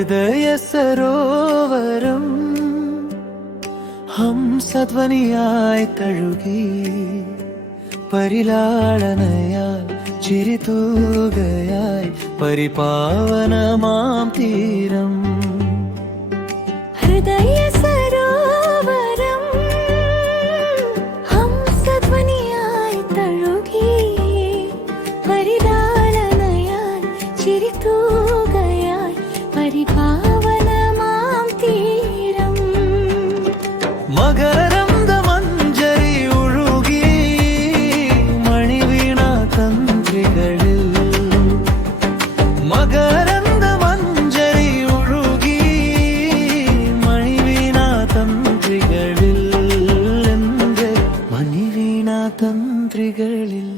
ഹൃദയ സരോവരം ഹംസധ്വനിയായി തഴുകി പരിലാളനയാൽ ചിരിതൂകയായി പരിപാവനമാം തീരം. ഹൃദയ സരോവരം ഹംസധ്വനിയായി തഴുകി പരിലാളനയാൽ ചിരിതൂകയായി പരിപാവനമാം തീരം. മകരന്ദ മഞ്ജരി ഒഴുകി മണിവീണ തന്ത്രികളിൽ. മകരന്ദ മഞ്ജരി ഒഴുകി മണിവീണ തന്ത്രികളിൽ. എന്റെ മണിവീണ തന്ത്രികളിൽ.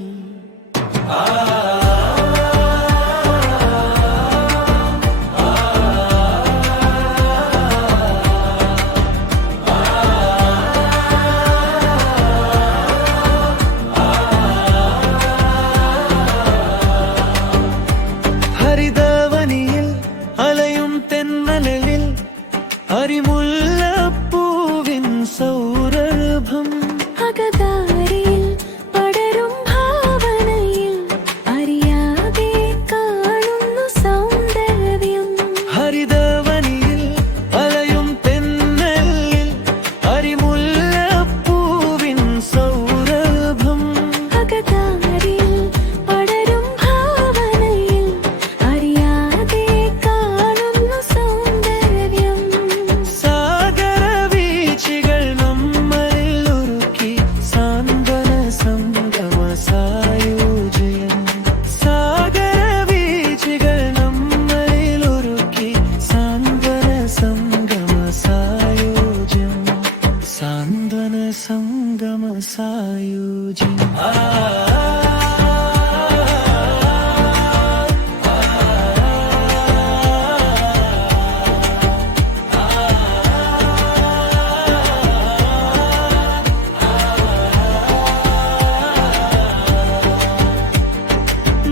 ഹരിതവനിയിൽ അലയും തെന്നലിൽ അരിമുല്ലപ്പൂവിൻ സൗരഭം. അകതാരിൽ പടരും ഭാവനയിൽ അറിയാതെ കാണുന്നു സൗന്ദര്യം. ഹരിതവനിയിൽ അലയും തെന്നലിൽ അരിമുല്ലപ്പൂവിൻ സൗരഭം. അകതാരിൽ പടരും ഭാവനയിൽ അറിയാതെ കാണുന്നു സൗന്ദര്യം. സാഗരവീചികൾ നമ്മളിൽ ഒരുക്കി സാന്ത്വന സംഗമ സായുജ്യം. സാഗരവീചികൾ നമ്മളിൽ ഒരുക്കി സാന്ത്വന സംഗമ സായുജ്യം. സാന്ത്വന സംഗമ സായുജ്യം.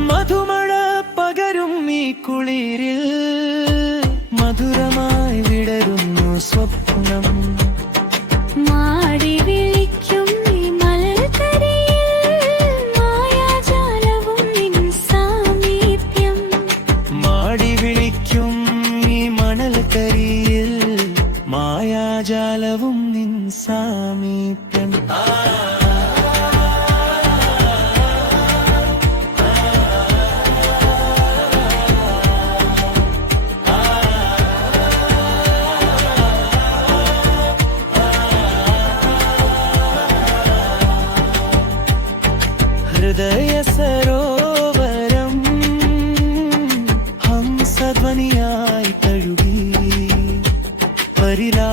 മധുമഴ പകരും ഈ കുളിരിൽ മധുരമായി വിടരുന്നു സ്വപ്നം. മാടി വിളിക്കും ഈ മലർത്തരിയിൽ മായാജാലവും നിൻ സാമീപ്യം. മാടി വിളിക്കും ഈ മണൽക്കരിയിൽ മായാജാലവും നിൻ സാമീപ്യം. ഹൃദയ സരോവരം ഹംസധ്വനിയായി തഴുകി പരിലാ